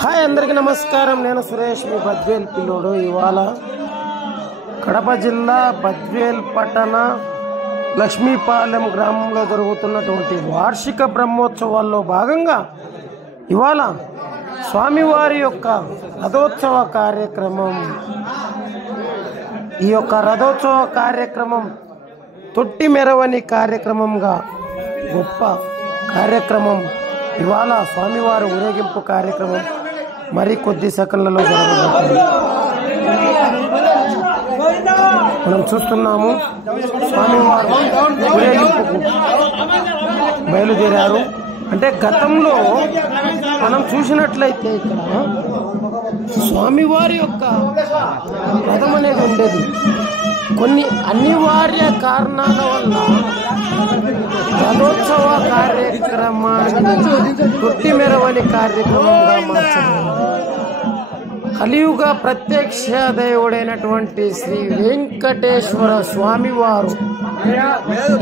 Hi అందరికీ నమస్కారం. నేను సురేష్, మీ బద్వేల్ పిల్లోడు. ఇవాళ కడప జిల్లా బద్వేల్ పట్టణ లక్ష్మీపాలెం గ్రామంలో జరుగుతున్నటువంటి వార్షిక బ్రహ్మోత్సవాల్లో భాగంగా ఇవాళ స్వామివారి యొక్క రథోత్సవ కార్యక్రమం. ఈ యొక్క రథోత్సవ కార్యక్రమం తొట్టి మెరవని కార్యక్రమంగా గొప్ప కార్యక్రమం. ఇవాళ స్వామివారి ఊరేగింపు కార్యక్రమం మరి కొద్ది సెకండ్లలో జరగబోతుంది. మనం చూస్తున్నాము స్వామివారు ఊరేగింపుకు బయలుదేరారు. అంటే గతంలో మనం చూసినట్లయితే ఇక్కడ స్వామివారి యొక్క రథం అనేది ఉండేది. కొన్ని అనివార్య కారణాల వల్ల రథోత్సవ కార్యక్రమాన్ని తొట్టి మెరవని కార్యక్రమంగా మార్చబడింది. కలియుగ ప్రత్యక్ష దేవుడైనటువంటి శ్రీ వెంకటేశ్వర స్వామివారు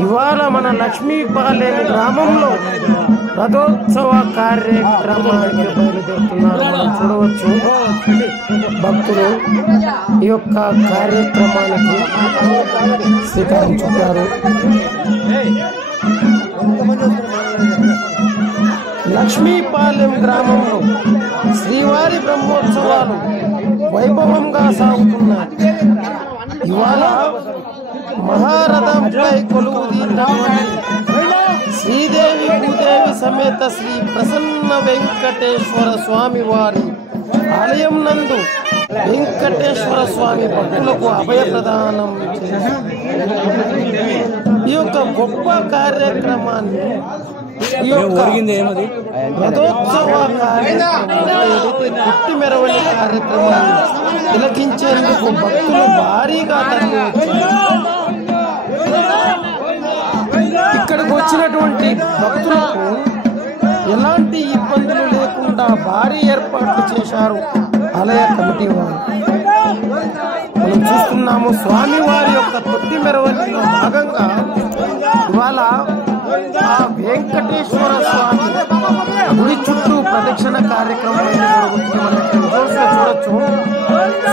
ఇవాళ మన లక్ష్మీపాలెం గ్రామంలో రథోత్సవ కార్యక్రమానికి బయలుదేరుతున్నారు. మనం చూడవచ్చు భక్తులు ఈ యొక్క కార్యక్రమానికి శ్రీకారం చుట్టారు. లక్ష్మీపాలెం గ్రామంలో శ్రీవారి బ్రహ్మోత్సవాలు వైభవంగా సాగుతున్నాయి. ఇవాళ మహారథంపై కొలువుదీరినటువంటి శ్రీదేవి భూదేవి సమేత శ్రీ ప్రసన్న వెంకటేశ్వర స్వామి వారి ఆలయం నందు వెంకటేశ్వర స్వామి భక్తులకు అభయ ప్రదానం ఈ యొక్క గొప్ప కార్యక్రమాన్ని ఈ యొక్క రథోత్సవ తొట్టి మెరవని కార్యక్రమాన్ని తిలకించేందుకు భక్తులు భారీగా తరలి వచ్చారు. ఇక్కడికి వచ్చినటువంటి భక్తులకు ఎలాంటి ఇబ్బందులు లేకుండా భారీ ఏర్పాట్లు చేశారు ఆలయ కమిటీ వారు. మనం చూస్తున్నాము స్వామివారి యొక్క తొట్టి మెరవనిలో భాగంగా ఇవాళ ఆ వెంకటేశ్వర స్వామి గుడి చుట్టూ ప్రదక్షిణ కార్యక్రమం జరుగుతుంది. మనం చూడొచ్చు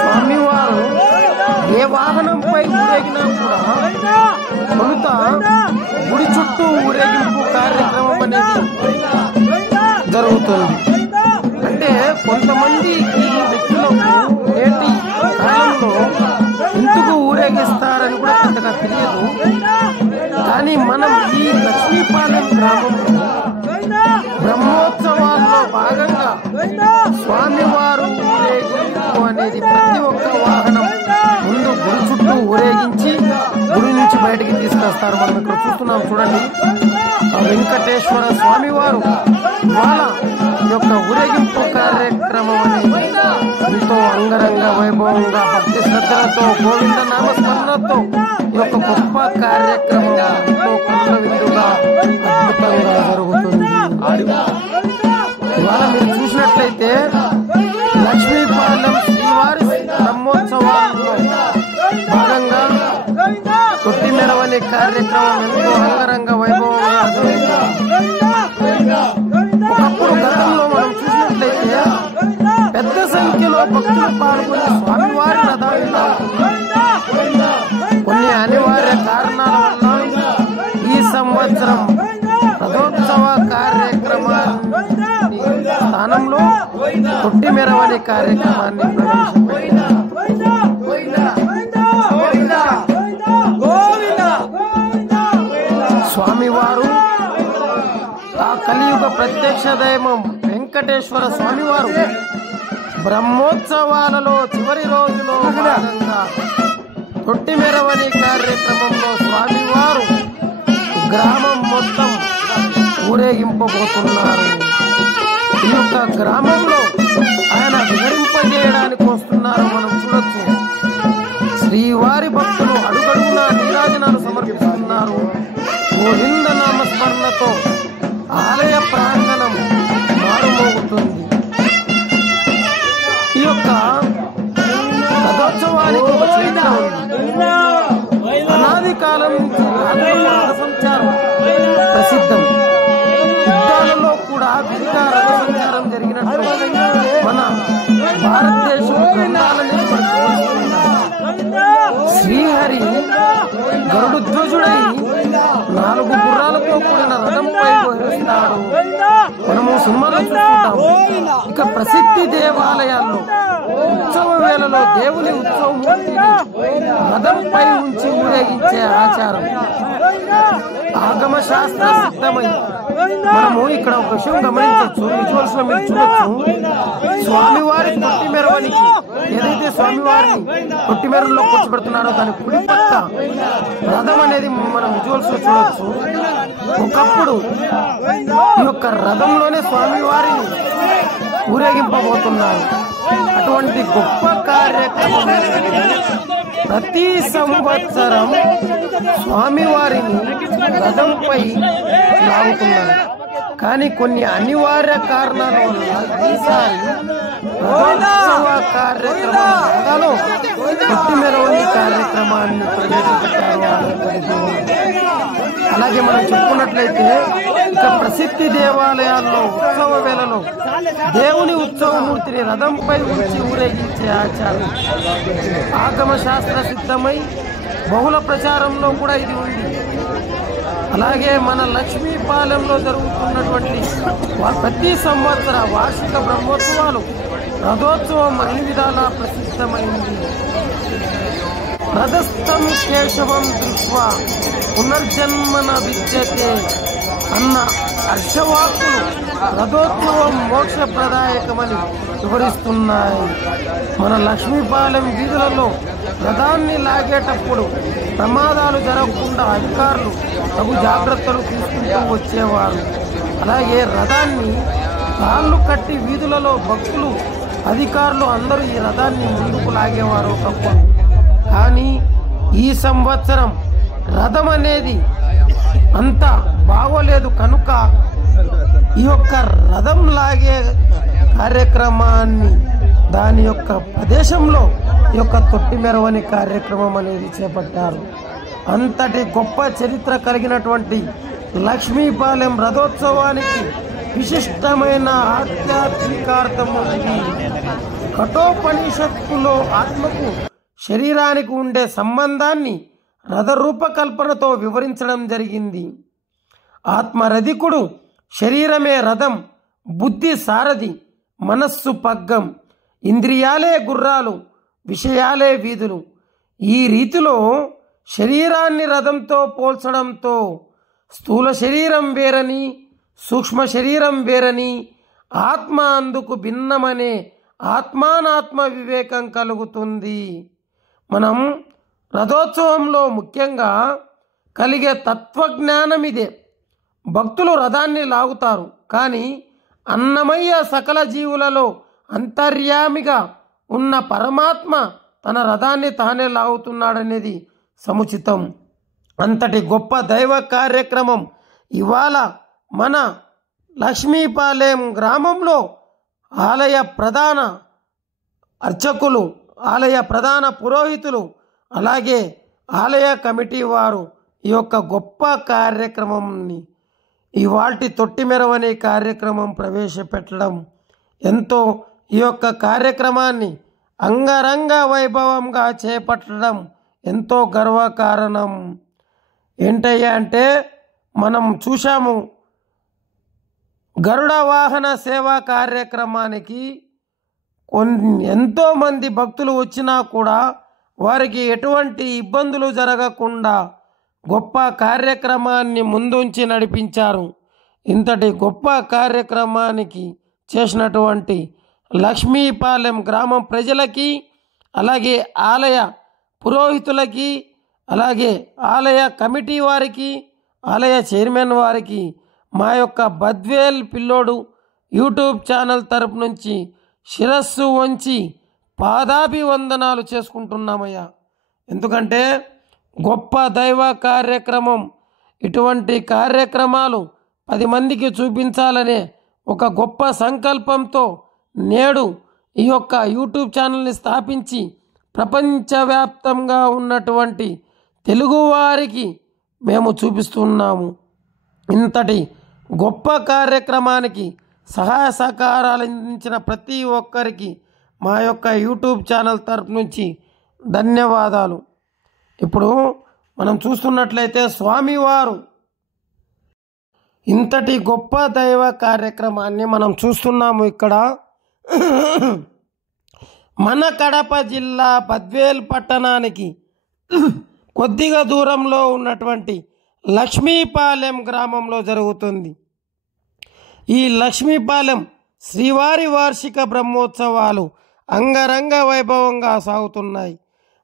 స్వామివారు ఏ వాహనంపై ఊరేగినా కూడా తొలుత గుడి చుట్టూ ఊరేగింపు కార్యక్రమం అనేది జరుగుతుంది. అంటే కొంతమంది ఈ వ్యక్తులకు నేటి కాలంలో ఎందుకు ఊరేగిస్తారని కూడా పెద్దగా తెలియదు. కానీ మనం ఈ లక్ష్మీపాలెం గ్రామంలో బ్రహ్మోత్సవాల్లో భాగంగా స్వామివారు ఊరేగింపు అనేది ప్రతి ఒక్క వాహనం ముందు గుడి చుట్టూ ఊరేగించి గుడి నుంచి బయటికి తీసుకొస్తారు. మనం ఇక్కడ చూస్తున్నాం చూడండి. ఆ వెంకటేశ్వర స్వామివారు ఇవాళ ఈ యొక్క ఊరేగింపు కార్యక్రమం అనేది ఎంతో అంగరంగ వైభవంగా భక్తి శ్రద్ధలతో గోవింద నామస్మరణతో ఈ యొక్క గొప్ప కార్యక్రమం ఎంతో కృష్ణ విందుగా అద్భుతంగా జరుగుతుంది. ఇవాళ మీరు చూసినట్లయితే లక్ష్మీపాలెం శ్రీవారి బ్రహ్మోత్సవాల్లో భాగంగా తొట్టి మెరవని కార్యక్రమం ఎంతో అంగరంగ వైభవంగా ఒకప్పుడు గతంలో మనం చూసినట్లయితే పెద్ద సంఖ్యలో భక్తులు పాల్గొని స్వామివారి రథాన్ని కొన్ని అనివార్య కారణాల వల్ల ఈ సంవత్సరం రథోత్సవ కార్యక్రమాన్ని స్థానంలో తొట్టి మెరవని కార్యక్రమాన్ని స్వామివారు ఆ కలియుగ ప్రత్యక్ష దైవం వెంకటేశ్వర స్వామివారు బ్రహ్మోత్సవాలలో చివరి రోజులో భాగంగా తొట్టి మెరవని కార్యక్రమంలో స్వామివారు గ్రామం మొత్తం ఊరేగింపబోతున్నారు. ఈ యొక్క గ్రామంలో ఆయన విహరింపజేయడానికి వస్తున్నారు. మనం చూడొచ్చు శ్రీవారి భక్తులు అడుగడుగునా నీరాజనాలు సమర్పిస్తున్నారు. గోవింద నామస్మరణతో ఆలయ ప్రాంగణం మారుమోగుతుంది. ఈ యొక్క రథోత్సవానికి ఒక చరిత్ర ఉంది. అనాది కాలం నుంచి రథ సంచారం ప్రసిద్ధం. యుద్ధాలలో కూడా రథ సంచారం జరిగినట్టు చూస్తుంటాం. ఇక ప్రసిద్ధి దేవాలయాల్లో ఉత్సవ వేళలో దేవుని ఉత్సవమూర్తిని రథంపై ఉంచి ఊరేగించే ఆచారం ఆగమ శాస్త్ర సిద్ధమై మనము ఇక్కడ ఒక విషయం గమనించవచ్చు. విజువల్స్ లో మీరు చూడొచ్చు, స్వామివారి తొట్టి మెరవనికి ఏదైతే స్వామివారిని తొట్టి మెరవలో కూర్చోబెడుతున్నారో దాని కుడి పక్క రథం అనేది మనం విజువల్స్ లో చూడొచ్చు. ఒకప్పుడు ఈ యొక్క రథంలోనే స్వామివారిని ఊరేగింపబోతున్నారు. అటువంటి గొప్ప కార్యక్రమం ప్రతి సంవత్సరం స్వామివారిని రథంపై లాగుతున్నారు. కానీ కొన్ని అనివార్య కారణాల వల్ల ఈసారి రథోత్సవ కార్యక్రమాలు తొట్టి మెరవని కార్యక్రమాన్ని ప్రవేశపెట్టారు. అలాగే మనం చెప్పుకున్నట్లయితే ఇక ప్రసిద్ధి దేవాలయాల్లో ఉత్సవ వేళలో దేవుని ఉత్సవమూర్తిని రథంపై ఉంచి ఊరేగించే ఆచారం ఆగమ శాస్త్ర సిద్ధమై బహుళ ప్రచారంలో కూడా ఇది ఉంది. అలాగే మన లక్ష్మీపాలెంలో జరుగుతున్నటువంటి ప్రతి సంవత్సర వార్షిక బ్రహ్మోత్సవాలు రథోత్సవం అన్ని విధాలా ప్రసిద్ధమైంది. రథస్థం కేశవం దృష్ట్వా పునర్జన్మన విద్యతే అన్న హర్షవాక్కులు రథోత్సవం మోక్షప్రదాయకమని వివరిస్తున్నాయి. మన లక్ష్మీపాలెం వీధులలో రథాన్ని లాగేటప్పుడు ప్రమాదాలు జరగకుండా అధికారులు తగు జాగ్రత్తలు తీసుకుంటూ వచ్చేవారు. అలాగే రథాన్ని తాళ్ళు కట్టి వీధులలో భక్తులు అధికారులు అందరూ ఈ రథాన్ని ముందుకు లాగేవారు ఒకప్పుడు. కానీ ఈ సంవత్సరం రథం అనేది అంత బాగోలేదు కనుక ఈ యొక్క రథం లాగే కార్యక్రమాన్ని దాని యొక్క ప్రదేశంలో ఈ యొక్క తొట్టి మెరవని కార్యక్రమం అనేది చేపట్టారు. అంతటి గొప్ప చరిత్ర కలిగినటువంటి లక్ష్మీపాలెం రథోత్సవానికి విశిష్టమైన ఆధ్యాత్మికార్థము ఇది. కఠోపనిషత్తులో ఆత్మకు శరీరానికి ఉండే సంబంధాన్ని రథరూపకల్పనతో వివరించడం జరిగింది. ఆత్మరధికుడు, శరీరమే రథం, బుద్ధి సారథి, మనస్సు పగ్గం, ఇంద్రియాలే గుర్రాలు, విషయాలే వీధులు. ఈ రీతిలో శరీరాన్ని రథంతో పోల్చడంతో స్థూల శరీరం వేరని, సూక్ష్మ శరీరం వేరని, ఆత్మ అందుకు భిన్నమనే ఆత్మానాత్మ వివేకం కలుగుతుంది. మనం రథోత్సవంలో ముఖ్యంగా కలిగే తత్వజ్ఞానం ఇదే. భక్తులు రథాన్ని లాగుతారు, కానీ అన్నమయ్య సకల జీవులలో అంతర్యామిగా ఉన్న పరమాత్మ తన రథాన్ని తానే లాగుతున్నాడనేది సముచితం. అంతటి గొప్ప దైవ కార్యక్రమం ఇవాళ మన లక్ష్మీపాలెం గ్రామంలో ఆలయ ప్రధాన అర్చకులు, ఆలయ ప్రధాన పురోహితులు, అలాగే ఆలయ కమిటీ వారు ఈ యొక్క గొప్ప కార్యక్రమంని ఇవాల్టి తొట్టి మెరవని కార్యక్రమం ప్రవేశపెట్టడం ఎంతో, ఈ యొక్క కార్యక్రమాన్ని అంగరంగ వైభవంగా చేపట్టడం ఎంతో గర్వకారణం. ఏంటయ్యా అంటే మనం చూశాము, గరుడ వాహన సేవా కార్యక్రమానికి ఎంతోమంది భక్తులు వచ్చినా కూడా వారికి ఎటువంటి ఇబ్బందులు జరగకుండా గొప్ప కార్యక్రమాన్ని ముందుంచి నడిపించారు. ఇంతటి గొప్ప కార్యక్రమానికి చేసినటువంటి లక్ష్మీపాలెం గ్రామం ప్రజలకి, అలాగే ఆలయ పురోహితులకి, అలాగే ఆలయ కమిటీ వారికి, ఆలయ చైర్మన్ వారికి మా యొక్క బద్వేల్ పిల్లోడు యూట్యూబ్ ఛానల్ తరపు నుంచి శిరస్సు వంచి పాదాభివందనాలు చేసుకుంటున్నామయ్యా. ఎందుకంటే గొప్ప దైవ కార్యక్రమం, ఇటువంటి కార్యక్రమాలు 10 మందికి చూపించాలనే ఒక గొప్ప సంకల్పంతో నేడు ఈ యొక్క యూట్యూబ్ ఛానల్ని స్థాపించి ప్రపంచవ్యాప్తంగా ఉన్నటువంటి తెలుగువారికి మేము చూపిస్తున్నాము. ఇంతటి గొప్ప కార్యక్రమానికి సహాయ సహకారాలు అందించిన ప్రతి ఒక్కరికి మా యొక్క యూట్యూబ్ ఛానల్ తరపు నుంచి ధన్యవాదాలు. ఇప్పుడు మనం చూస్తున్నట్లయితే స్వామివారు ఇంతటి గొప్ప దైవ కార్యక్రమాన్ని మనం చూస్తున్నాము. ఇక్కడ మన కడప జిల్లా బద్వేల్ పట్టణానికి కొద్దిగా దూరంలో ఉన్నటువంటి లక్ష్మీపాలెం గ్రామంలో జరుగుతుంది. ఈ లక్ష్మీపాలెం శ్రీవారి వార్షిక బ్రహ్మోత్సవాలు అంగరంగ వైభవంగా సాగుతున్నాయి.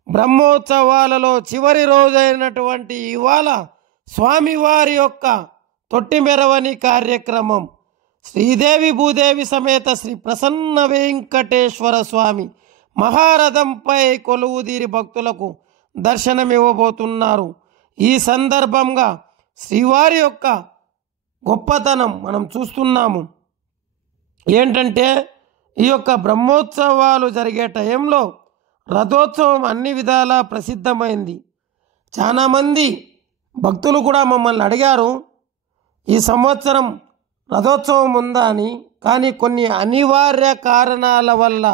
బ్రహ్మోత్సవాలలో చివరి రోజైనటువంటి ఇవాళ స్వామివారి యొక్క తొట్టిమెరవని కార్యక్రమం శ్రీదేవి భూదేవి సమేత శ్రీ ప్రసన్న వెంకటేశ్వర స్వామి మహారథంపై కొలువుదీరి భక్తులకు దర్శనమివ్వబోతున్నారు. ఈ సందర్భంగా శ్రీవారి యొక్క గొప్పతనం మనం చూస్తున్నాము. ఏంటంటే ఈ యొక్క బ్రహ్మోత్సవాలు జరిగే టైంలో రథోత్సవం అన్ని విధాలా ప్రసిద్ధమైంది. చాలామంది భక్తులు కూడా మమ్మల్ని అడిగారు ఈ సంవత్సరం రథోత్సవం ఉందా అని. కానీ కొన్ని అనివార్య కారణాల వల్ల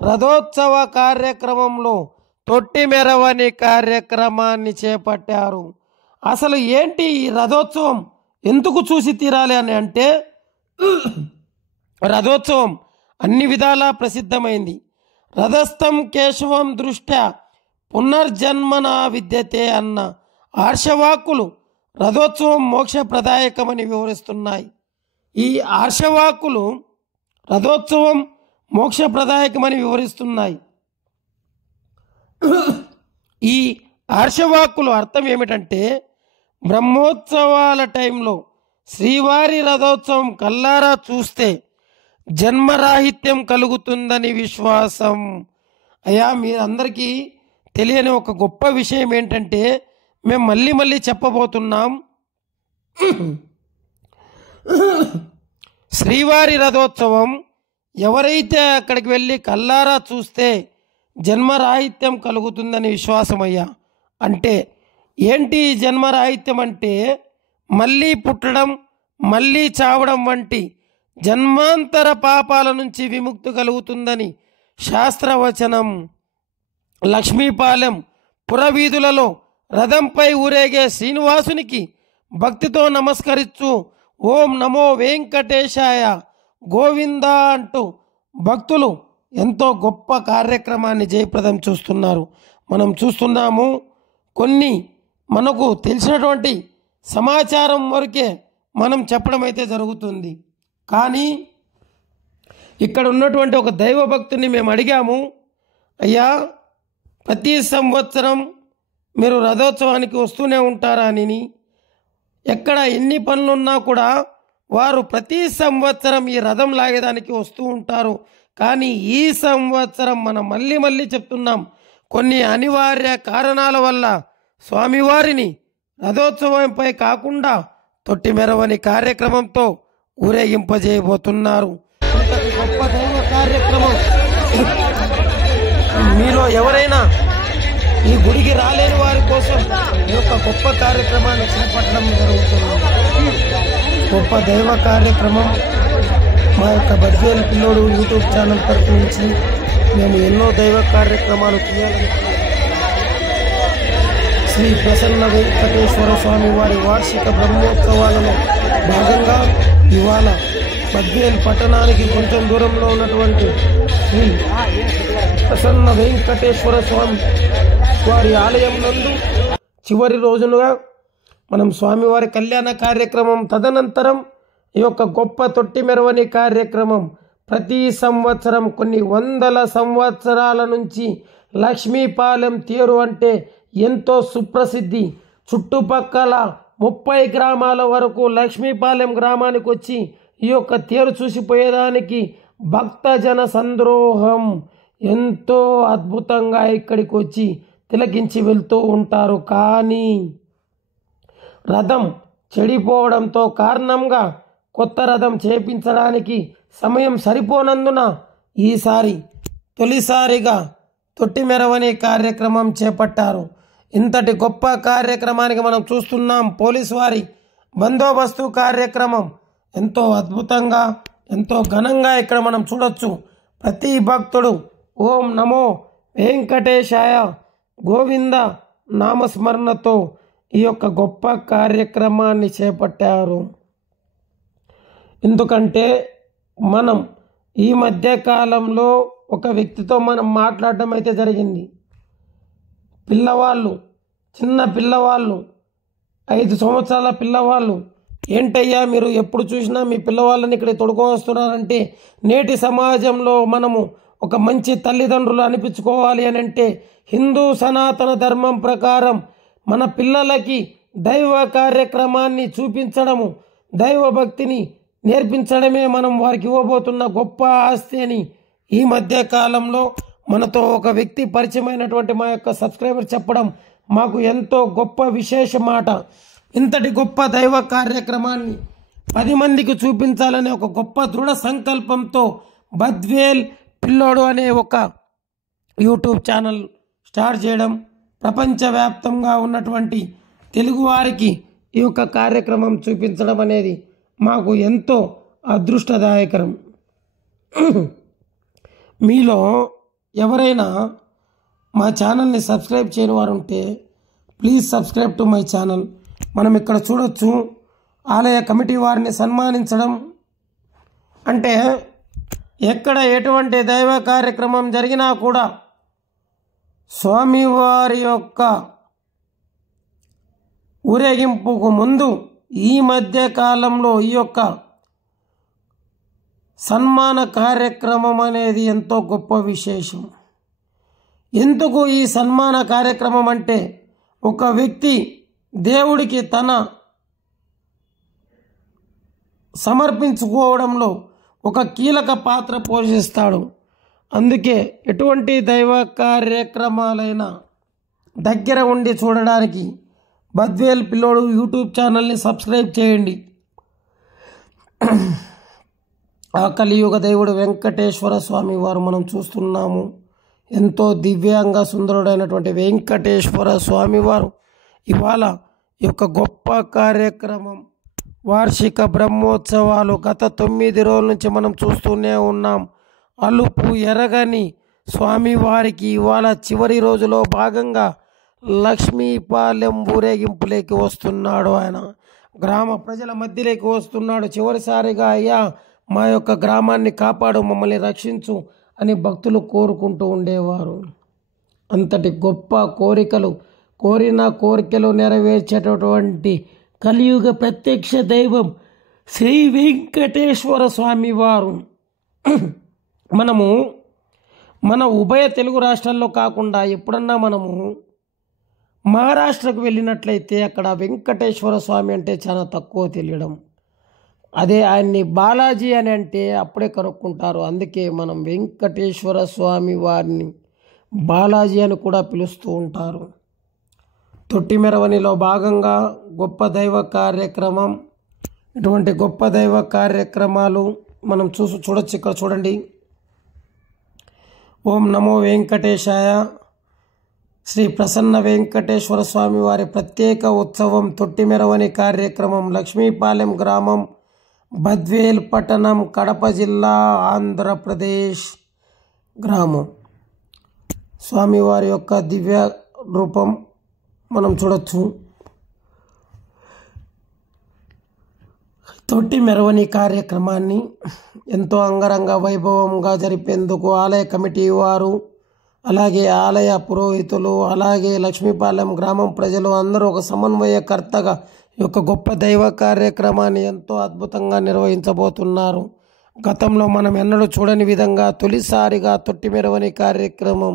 రథోత్సవ కార్యక్రమంలో తొట్టిమెరవని కార్యక్రమాన్ని చేపట్టారు. అసలు ఏంటి ఈ రథోత్సవం ఎందుకు చూసి తీరాలి అని అంటే రథోత్సవం అన్ని విధాలా ప్రసిద్ధమైంది. రథస్థం కేశవం దృష్ట్యా పునర్జన్మన విద్యతే అన్న ఆర్షవాక్కులు రథోత్సవం మోక్షప్రదాయకమని వివరిస్తున్నాయి. ఈ ఆర్షవాక్కులు రథోత్సవం మోక్షప్రదాయకమని వివరిస్తున్నాయి. ఈ ఆర్షవాక్కులు అర్థం ఏమిటంటే బ్రహ్మోత్సవాల టైంలో శ్రీవారి రథోత్సవం కల్లారా చూస్తే జన్మరాహిత్యం కలుగుతుందని విశ్వాసం. అయ్యా మీరందరికీ తెలియని ఒక గొప్ప విషయం ఏంటంటే మేము మళ్ళీ చెప్పబోతున్నాం. శ్రీవారి రథోత్సవం ఎవరైతే అక్కడికి వెళ్ళి కల్లారా చూస్తే జన్మరాహిత్యం కలుగుతుందని విశ్వాసం. అయ్యా అంటే ఏంటి జన్మరాహిత్యం అంటే మళ్ళీ పుట్టడం మళ్ళీ చావడం వంటి జన్మాంతర పాపాల నుంచి విముక్తి కలుగుతుందని శాస్త్రవచనం. లక్ష్మీపాలెం పురవీధులలో రథంపై ఊరేగే శ్రీనివాసునికి భక్తితో నమస్కరిస్తూ ఓం నమో వెంకటేశాయ గోవింద అంటూ భక్తులు ఎంతో గొప్ప కార్యక్రమాన్ని జయప్రదం చూస్తున్నారు. మనం చూస్తున్నాము. కొన్ని మనకు తెలిసినటువంటి సమాచారం వరకే మనం చెప్పడం అయితే జరుగుతుంది. కానీ ఇక్కడ ఉన్నటువంటి ఒక దైవభక్తుని మేము అడిగాము, అయ్యా ప్రతి సంవత్సరం మీరు రథోత్సవానికి వస్తూనే ఉంటారా అని. ఎక్కడ ఎన్ని పనులున్నా కూడా వారు ప్రతి సంవత్సరం ఈ రథం లాగేదానికి వస్తూ ఉంటారు. కానీ ఈ సంవత్సరం మనం మళ్ళీ చెప్తున్నాం, కొన్ని అనివార్య కారణాల వల్ల స్వామివారిని రథోత్సవంపై కాకుండా తొట్టిమెరవని కార్యక్రమంతో ఊరేగింపజేయబోతున్నారు. ఇంతటి గొప్ప దైవ కార్యక్రమం మీలో ఎవరైనా ఈ గుడికి రాలేని వారి కోసం ఈ యొక్క గొప్ప కార్యక్రమాన్ని చేపట్టడం జరుగుతుంది. గొప్ప దైవ కార్యక్రమం మా యొక్క బద్వేల్ పిల్లోడు యూట్యూబ్ ఛానల్ తరఫు నుంచి మేము ఎన్నో దైవ కార్యక్రమాలు చేయాలని శ్రీ ప్రసన్న వెంకటేశ్వర స్వామి వారి వార్షిక బ్రహ్మోత్సవాలలో భాగంగా ఇవాళ బద్వేల్ పట్టణానికి కొంచెం దూరంలో ఉన్నటువంటి శ్రీ ప్రసన్న వెంకటేశ్వర స్వామి వారి ఆలయం నందు చివరి రోజులుగా మనం స్వామివారి కళ్యాణ కార్యక్రమం తదనంతరం ఈ యొక్క గొప్ప తొట్టిమెరవని కార్యక్రమం ప్రతి సంవత్సరం కొన్ని వందల సంవత్సరాల నుంచి లక్ష్మీపాలెం తేరు అంటే ఎంతో సుప్రసిద్ధి. చుట్టుపక్కల 30 గ్రామాల వరకు లక్ష్మీపాలెం గ్రామానికి వచ్చి ఈ యొక్క తేరు చూసిపోయేదానికి భక్తజన సంద్రోహం ఎంతో అద్భుతంగా ఇక్కడికి వచ్చి తిలకించి వెళ్తూ ఉంటారు. కానీ రథం చెడిపోవడంతో కారణంగా కొత్త రథం చేపించడానికి సమయం సరిపోనందున ఈసారి తొలిసారిగా తొట్టిమెరవని కార్యక్రమం చేపట్టారు. ఇంతటి గొప్ప కార్యక్రమానికి మనం చూస్తున్నాం. పోలీసు వారి బందోబస్తు కార్యక్రమం ఎంతో అద్భుతంగా ఎంతో ఘనంగా ఇక్కడ మనం చూడొచ్చు. ప్రతి భక్తుడు ఓం నమో వెంకటేశాయ గోవింద నామస్మరణతో ఈ యొక్క గొప్ప కార్యక్రమాన్ని చేపట్టారు. ఎందుకంటే మనం ఈ మధ్య కాలంలో ఒక వ్యక్తితో మనం మాట్లాడడం అయితే జరిగింది. పిల్లవాళ్ళు, చిన్న పిల్లవాళ్ళు, 5 సంవత్సరాల పిల్లవాళ్ళు, ఏంటయ్యా మీరు ఎప్పుడు చూసినా మీ పిల్లవాళ్ళని ఇక్కడ తొడుకొని నేటి సమాజంలో మనము ఒక మంచి తల్లిదండ్రులు అనిపించుకోవాలి అని అంటే హిందూ సనాతన ధర్మం ప్రకారం మన పిల్లలకి దైవ కార్యక్రమాన్ని చూపించడము, దైవ భక్తిని నేర్పించడమే మనం వారికి ఇవ్వబోతున్న గొప్ప ఆస్తి అని ఈ మధ్య కాలంలో మనతో ఒక వ్యక్తి పరిచయమైనటువంటి మా యొక్క సబ్స్క్రైబర్ చెప్పడం మాకు ఎంతో గొప్ప విశేష మాట. ఇంతటి గొప్ప దైవ కార్యక్రమాన్ని 10 మందికి చూపించాలనే ఒక గొప్ప దృఢ సంకల్పంతో బద్వేల్ పిల్లోడు అనే ఒక యూట్యూబ్ ఛానల్ స్టార్ట్ చేయడం, ప్రపంచవ్యాప్తంగా ఉన్నటువంటి తెలుగువారికి ఈ యొక్క కార్యక్రమం చూపించడం అనేది మాకు ఎంతో అదృష్టదాయకరం. మీలో ఎవరైనా మా ఛానల్ని సబ్స్క్రైబ్ చేయని వారు ఉంటే please subscribe to my channel. మనం ఇక్కడ చూడొచ్చు ఆలయ కమిటీ వారిని సన్మానించడం అంటే ఎక్కడ ఎటువంటి దైవ కార్యక్రమం జరిగినా కూడా స్వామివారి యొక్క ఊరేగింపుకు ముందు ఈ మధ్య కాలంలో ఈ యొక్క సన్మాన కార్యక్రమం అనేది ఎంతో గొప్ప విశేషం. ఎందుకు ఈ సన్మాన కార్యక్రమం అంటే ఒక వ్యక్తి దేవుడికి తన సమర్పించుకోవడంలో ఒక కీలక పాత్ర పోషిస్తాడు. అందుకే ఎటువంటి దైవ కార్యక్రమాలైనా దగ్గర ఉండి చూడడానికి బద్వేల్ పిల్లోడు యూట్యూబ్ ఛానల్ని సబ్స్క్రైబ్ చేయండి. ఆ కలియుగ దేవుడు వెంకటేశ్వర స్వామి వారు మనం చూస్తున్నాము. ఎంతో దివ్యంగా సుందరుడైనటువంటి వెంకటేశ్వర స్వామి వారు ఇవాళ ఈ యొక్క గొప్ప కార్యక్రమం వార్షిక బ్రహ్మోత్సవాలు గత 9 రోజుల నుంచి మనం చూస్తూనే ఉన్నాం. అలుపు ఎరగని స్వామివారికి ఇవాళ చివరి రోజులో భాగంగా లక్ష్మీపాలెం ఊరేగింపులోకి వస్తున్నాడు. ఆయన గ్రామ ప్రజల మధ్యలోకి వస్తున్నాడు. చివరిసారిగా అయ్యా మా యొక్క గ్రామాన్ని కాపాడు, మమ్మల్ని రక్షించు అని భక్తులు కోరుకుంటూ ఉండేవారు. అంతటి గొప్ప కోరిన కోరికలు నెరవేర్చేటటువంటి కలియుగ ప్రత్యక్ష దైవం శ్రీ వెంకటేశ్వర స్వామి వారు మనము మన ఉభయ తెలుగు రాష్ట్రాల్లో కాకుండా ఎప్పుడన్నా మనము మహారాష్ట్రకు వెళ్ళినట్లయితే అక్కడ వెంకటేశ్వర స్వామి అంటే చాలా తక్కువ తెలియడం. అదే ఆయన్ని బాలాజీ అని అంటే అప్పుడే కనుక్కుంటారు. అందుకే మనం వెంకటేశ్వర స్వామి వారిని బాలాజీ అని కూడా పిలుస్తూ ఉంటారు. తొట్టి మెరవనిలో భాగంగా గొప్ప దైవ కార్యక్రమం. ఇటువంటి గొప్ప దైవ కార్యక్రమాలు మనం చూడొచ్చు. ఇక్కడ చూడండి. ఓం నమో వెంకటేశాయ. శ్రీ ప్రసన్న వెంకటేశ్వర స్వామి వారి ప్రత్యేక ఉత్సవం తొట్టి మెరవని కార్యక్రమం లక్ష్మీపాలెం గ్రామం, బద్వేల్ పట్టణం, కడప జిల్లా, ఆంధ్రప్రదేశ్ గ్రామం. స్వామివారి యొక్క దివ్య రూపం మనం చూడొచ్చు. తొట్టి మెరవని కార్యక్రమాన్ని ఎంతో అంగరంగ వైభవంగా జరిపేందుకు ఆలయ కమిటీ వారు, అలాగే ఆలయ పురోహితులు, అలాగే లక్ష్మీపాలెం గ్రామం ప్రజలు అందరూ ఒక సమన్వయకర్తగా ఈ యొక్క గొప్ప దైవ కార్యక్రమాన్ని ఎంతో అద్భుతంగా నిర్వహించబోతున్నారు. గతంలో మనం ఎన్నడూ చూడని విధంగా తొలిసారిగా తొట్టి మెరవని కార్యక్రమం.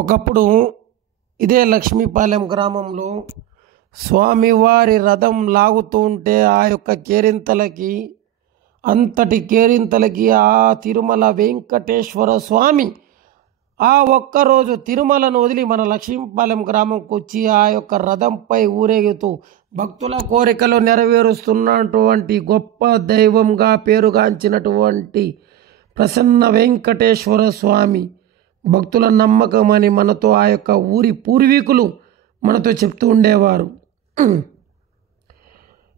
ఒకప్పుడు ఇదే లక్ష్మీపాలెం గ్రామంలో స్వామివారి రథం లాగుతూ ఉంటే ఆ యొక్క కేరింతలకి, అంతటి కేరింతలకి ఆ తిరుమల వెంకటేశ్వర స్వామి ఆ ఒక్కరోజు తిరుమలను వదిలి మన లక్ష్మీపాలెం గ్రామంకి వచ్చి ఆ యొక్క రథంపై ఊరేగుతూ భక్తుల కోరికలు నెరవేరుస్తున్నటువంటి గొప్ప దైవంగా పేరుగాంచినటువంటి ప్రసన్న వెంకటేశ్వర స్వామి భక్తుల నమ్మకం అని మనతో ఆ యొక్క ఊరి పూర్వీకులు మనతో చెప్తూ ఉండేవారు.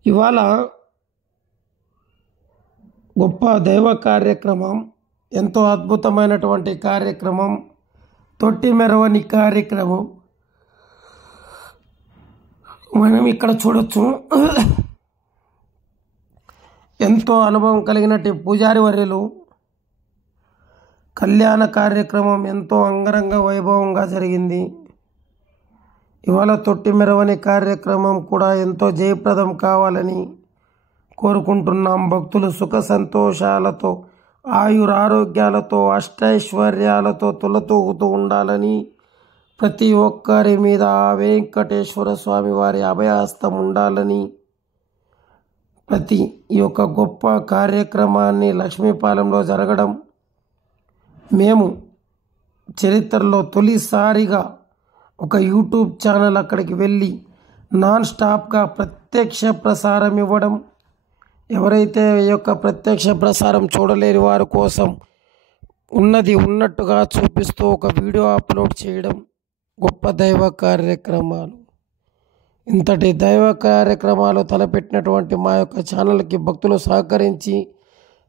ఇవాళ గొప్ప దైవ కార్యక్రమం, ఎంతో అద్భుతమైనటువంటి కార్యక్రమం తొట్టి మెరవని కార్యక్రమం మనం ఇక్కడ చూడొచ్చు. ఎంతో అనుభవం కలిగినట్టు పూజారి వర్యులు కళ్యాణ కార్యక్రమం ఎంతో అంగరంగ వైభవంగా జరిగింది. ఇవాళ తొట్టి మెరవని కార్యక్రమం కూడా ఎంతో జయప్రదం కావాలని కోరుకుంటున్నాం. భక్తులు సుఖ సంతోషాలతో ఆయురారోగ్యాలతో అష్టైశ్వర్యాలతో తులతూగుతూ ఉండాలని, ప్రతి ఒక్కరి మీద వెంకటేశ్వర స్వామి వారి అభయహస్తం ఉండాలని, ప్రతి ఈ యొక్క గొప్ప కార్యక్రమాన్ని లక్ష్మీపాలెంలో జరగడం మేము చరిత్రలో తొలిసారిగా ఒక యూట్యూబ్ ఛానల్ అక్కడికి వెళ్ళి నాన్ స్టాప్గా ప్రత్యక్ష ప్రసారం ఇవ్వడం, ఎవరైతే ఈ యొక్క ప్రత్యక్ష ప్రసారం చూడలేని వారి కోసం ఉన్నది ఉన్నట్టుగా చూపిస్తూ ఒక వీడియో అప్లోడ్ చేయడం గొప్ప దైవ కార్యక్రమాలు. ఇంతటి దైవ కార్యక్రమాలు తలపెట్టినటువంటి మా యొక్క ఛానల్కి భక్తులు సహకరించి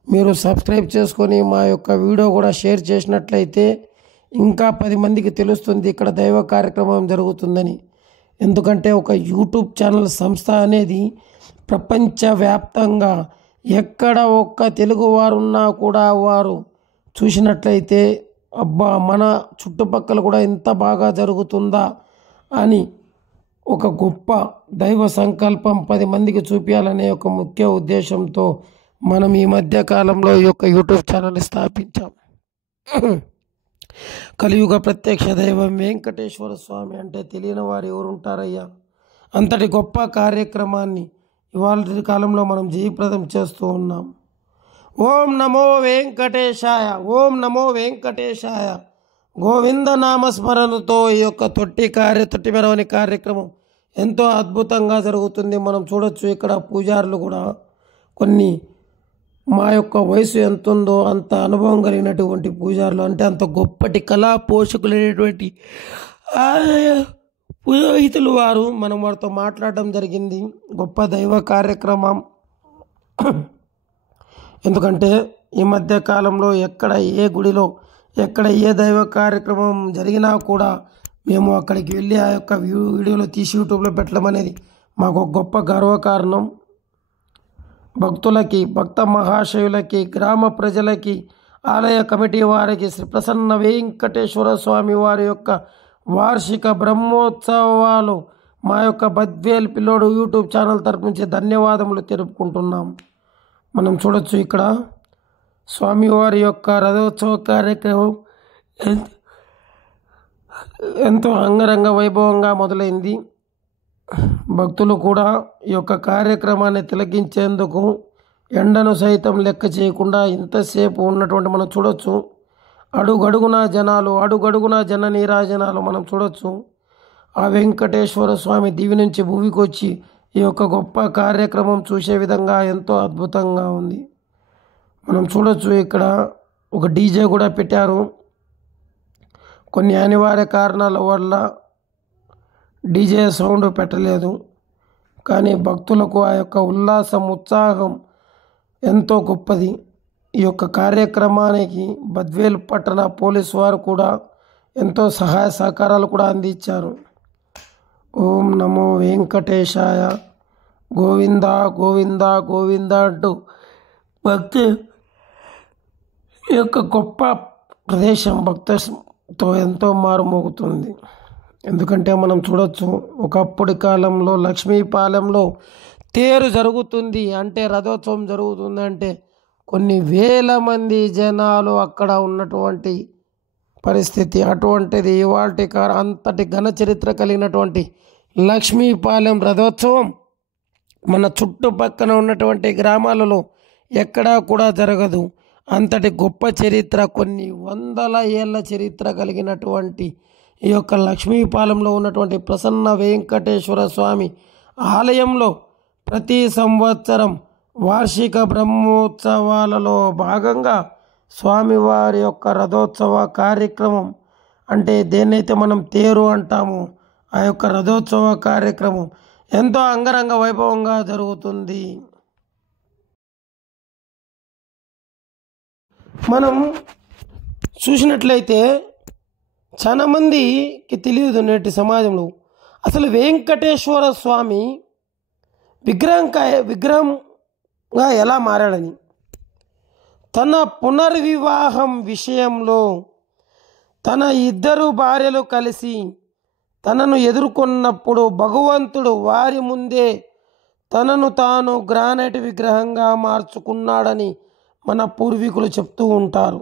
మీరు సబ్స్క్రైబ్ చేసుకొని మా యొక్క వీడియో కూడా షేర్ చేసినట్లయితే ఇంకా 10 మందికి తెలుస్తుంది ఇక్కడ దైవ కార్యక్రమం జరుగుతుందని. ఎందుకంటే ఒక యూట్యూబ్ ఛానల్ సంస్థ అనేది ప్రపంచవ్యాప్తంగా ఎక్కడ ఒక్క తెలుగు వారు ఉన్నా కూడా వారు చూసినట్లయితే అబ్బా మన చుట్టుపక్కల కూడా ఇంత బాగా జరుగుతుందా అని ఒక గొప్ప దైవ సంకల్పం 10 మందికి చూపించాలనే ఒక ముఖ్య ఉద్దేశంతో మనం ఈ మధ్య కాలంలో ఈ యొక్క యూట్యూబ్ ఛానల్ స్థాపించాం. కలియుగ ప్రత్యక్ష దైవం వెంకటేశ్వర స్వామి అంటే తెలియని వారు ఎవరు ఉంటారయ్యా. అంతటి గొప్ప కార్యక్రమాన్ని ఇవాళ కాలంలో మనం జయప్రదం చేస్తూ ఉన్నాం. ఓం నమో వెంకటేశాయ, ఓం నమో వెంకటేశాయ. గోవింద నామస్మరణతో ఈ యొక్క తొట్టి మెరవని కార్యక్రమం ఎంతో అద్భుతంగా జరుగుతుంది. మనం చూడొచ్చు ఇక్కడ పూజారులు కూడా కొన్ని మా యొక్క వయసు ఎంత ఉందో అంత అనుభవం కలిగినటువంటి పూజారులు, అంటే అంత గొప్పటి కళా పోషకులైనటువంటి పురోహితులు వారు. మనం వారితో మాట్లాడడం జరిగింది. గొప్ప దైవ కార్యక్రమం. ఎందుకంటే ఈ మధ్య కాలంలో ఎక్కడ ఏ గుడిలో ఎక్కడ ఏ దైవ కార్యక్రమం జరిగినా కూడా మేము అక్కడికి వెళ్ళి ఆ యొక్క వీడియోలో తీసి యూట్యూబ్లో పెట్టడం అనేది మాకు ఒక గొప్ప గర్వకారణం. భక్తులకి, భక్త మహాశయులకి, గ్రామ ప్రజలకి, ఆలయ కమిటీ వారికి శ్రీ ప్రసన్న వెంకటేశ్వర స్వామి వారి యొక్క వార్షిక బ్రహ్మోత్సవాలు మా యొక్క బద్వేల్ పిల్లోడు యూట్యూబ్ ఛానల్ తరపు నుంచి ధన్యవాదములు తెలుపుకుంటున్నాం. మనం చూడొచ్చు ఇక్కడ స్వామివారి యొక్క రథోత్సవ కార్యక్రమం ఎంతో అంగరంగ వైభవంగా మొదలైంది. భక్తులు కూడా ఈ యొక్క కార్యక్రమాన్ని తిలకించేందుకు ఎండను సైతం లెక్క చేయకుండా ఇంతసేపు ఉన్నటువంటి మనం చూడొచ్చు. అడుగడుగున జన నీరాజనాలు మనం చూడొచ్చు. ఆ వెంకటేశ్వర స్వామి దివి నుంచి భూమికి వచ్చి ఈ యొక్క గొప్ప కార్యక్రమం చూసే విధంగా ఎంతో అద్భుతంగా ఉంది. మనం చూడొచ్చు ఇక్కడ ఒక డీజే కూడా పెట్టారు. కొన్ని అనివార్య కారణాల వల్ల డీజే సౌండ్ పెట్టలేదు. కానీ భక్తులకు ఆ యొక్క ఉల్లాసం, ఉత్సాహం ఎంతో గొప్పది. ఈ యొక్క కార్యక్రమానికి బద్వేల్ పట్టణ పోలీసు వారు కూడా ఎంతో సహాయ సహకారాలు కూడా అందించారు. ఓం నమో వెంకటేశాయ, గోవింద గోవింద గోవింద అంటూ భక్తి ఈ యొక్క గొప్ప ప్రదేశం భక్తితో ఎంతో మారుమోగుతుంది. ఎందుకంటే మనం చూడొచ్చు ఒకప్పటి కాలంలో లక్ష్మీపాలెంలో తేరు జరుగుతుంది అంటే, రథోత్సవం జరుగుతుంది అంటే కొన్ని వేల మంది జనాలు అక్కడ ఉన్నటువంటి పరిస్థితి. అటువంటిది ఇవాల్టి అంతటి ఘన చరిత్ర కలిగినటువంటి లక్ష్మీపాలెం రథోత్సవం మన చుట్టుపక్కన ఉన్నటువంటి గ్రామాలలో ఎక్కడా కూడా జరగదు. అంతటి గొప్ప చరిత్ర, కొన్ని వందల ఏళ్ళ చరిత్ర కలిగినటువంటి ఈ యొక్క లక్ష్మీపాలెంలో ఉన్నటువంటి ప్రసన్న వెంకటేశ్వర స్వామి ఆలయంలో ప్రతి సంవత్సరం వార్షిక బ్రహ్మోత్సవాలలో భాగంగా స్వామివారి యొక్క రథోత్సవ కార్యక్రమం, అంటే దేన్నైతే మనం తేరు అంటామో ఆ యొక్క రథోత్సవ కార్యక్రమం ఎంతో అంగరంగ వైభవంగా జరుగుతుంది. మనం చూసినట్లయితే చాలామందికి తెలియదు నేటి సమాజంలో అసలు వెంకటేశ్వర స్వామి విగ్రహం ఎలా మారాడని. తన పునర్వివాహం విషయంలో తన ఇద్దరు భార్యలు కలిసి తనను ఎదుర్కొన్నప్పుడు భగవంతుడు వారి ముందే తనను తాను గ్రానైట్ విగ్రహంగా మార్చుకున్నాడని మన పూర్వీకులు చెప్తూ ఉంటారు.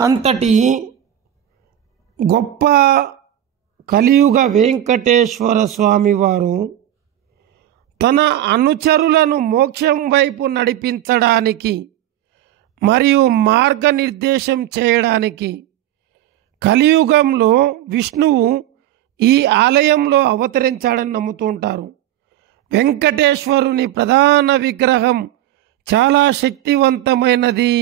అంతటి గొప్ప కలియుగ వెంకటేశ్వర స్వామి వారు తన అనుచరులను మోక్షం వైపు నడిపించడానికి మరియు మార్గనిర్దేశం చేయడానికి కలియుగంలో విష్ణువు ఈ ఆలయంలో అవతరించాడని నమ్ముతూ ఉంటారు. వెంకటేశ్వరుని ప్రధాన విగ్రహం చాలా శక్తివంతమైనది.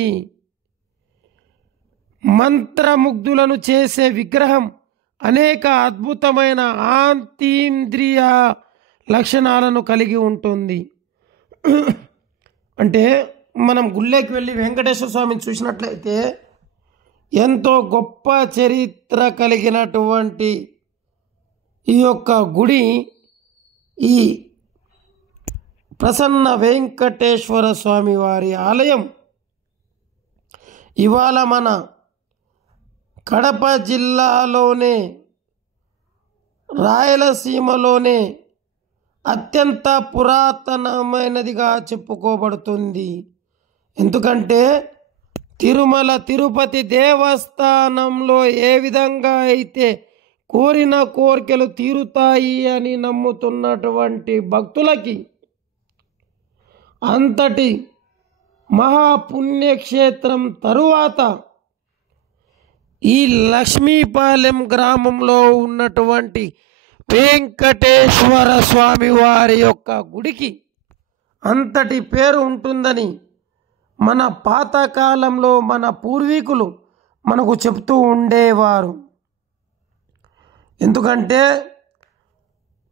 మంత్రముగ్ధులను చేసే విగ్రహం అనేక అద్భుతమైన ఆంతీంద్రియ లక్షణాలను కలిగి ఉంటుంది. అంటే మనం గుళ్ళకి వెళ్ళి వెంకటేశ్వర స్వామిని చూసినట్లయితే ఎంతో గొప్ప చరిత్ర కలిగినటువంటి ఈ యొక్క గుడి, ఈ ప్రసన్న వెంకటేశ్వర స్వామి వారి ఆలయం ఇవాళ మన కడప జిల్లాలోనే రాయలసీమలోనే అత్యంత పురాతనమైనదిగా చెప్పుకోబడుతుంది. ఎందుకంటే తిరుమల తిరుపతి దేవస్థానంలో ఏ విధంగా అయితే కోరిన కోరికలు తీరుతాయి అని నమ్ముతున్నటువంటి భక్తులకి అంతటి మహాపుణ్యక్షేత్రం తరువాత ఈ లక్ష్మీపాలెం గ్రామంలో ఉన్నటువంటి వెంకటేశ్వర స్వామి వారి యొక్క గుడికి అంతటి పేరు ఉంటుందని మన పాతకాలంలో మన పూర్వీకులు మనకు చెప్తూ ఉండేవారు. ఎందుకంటే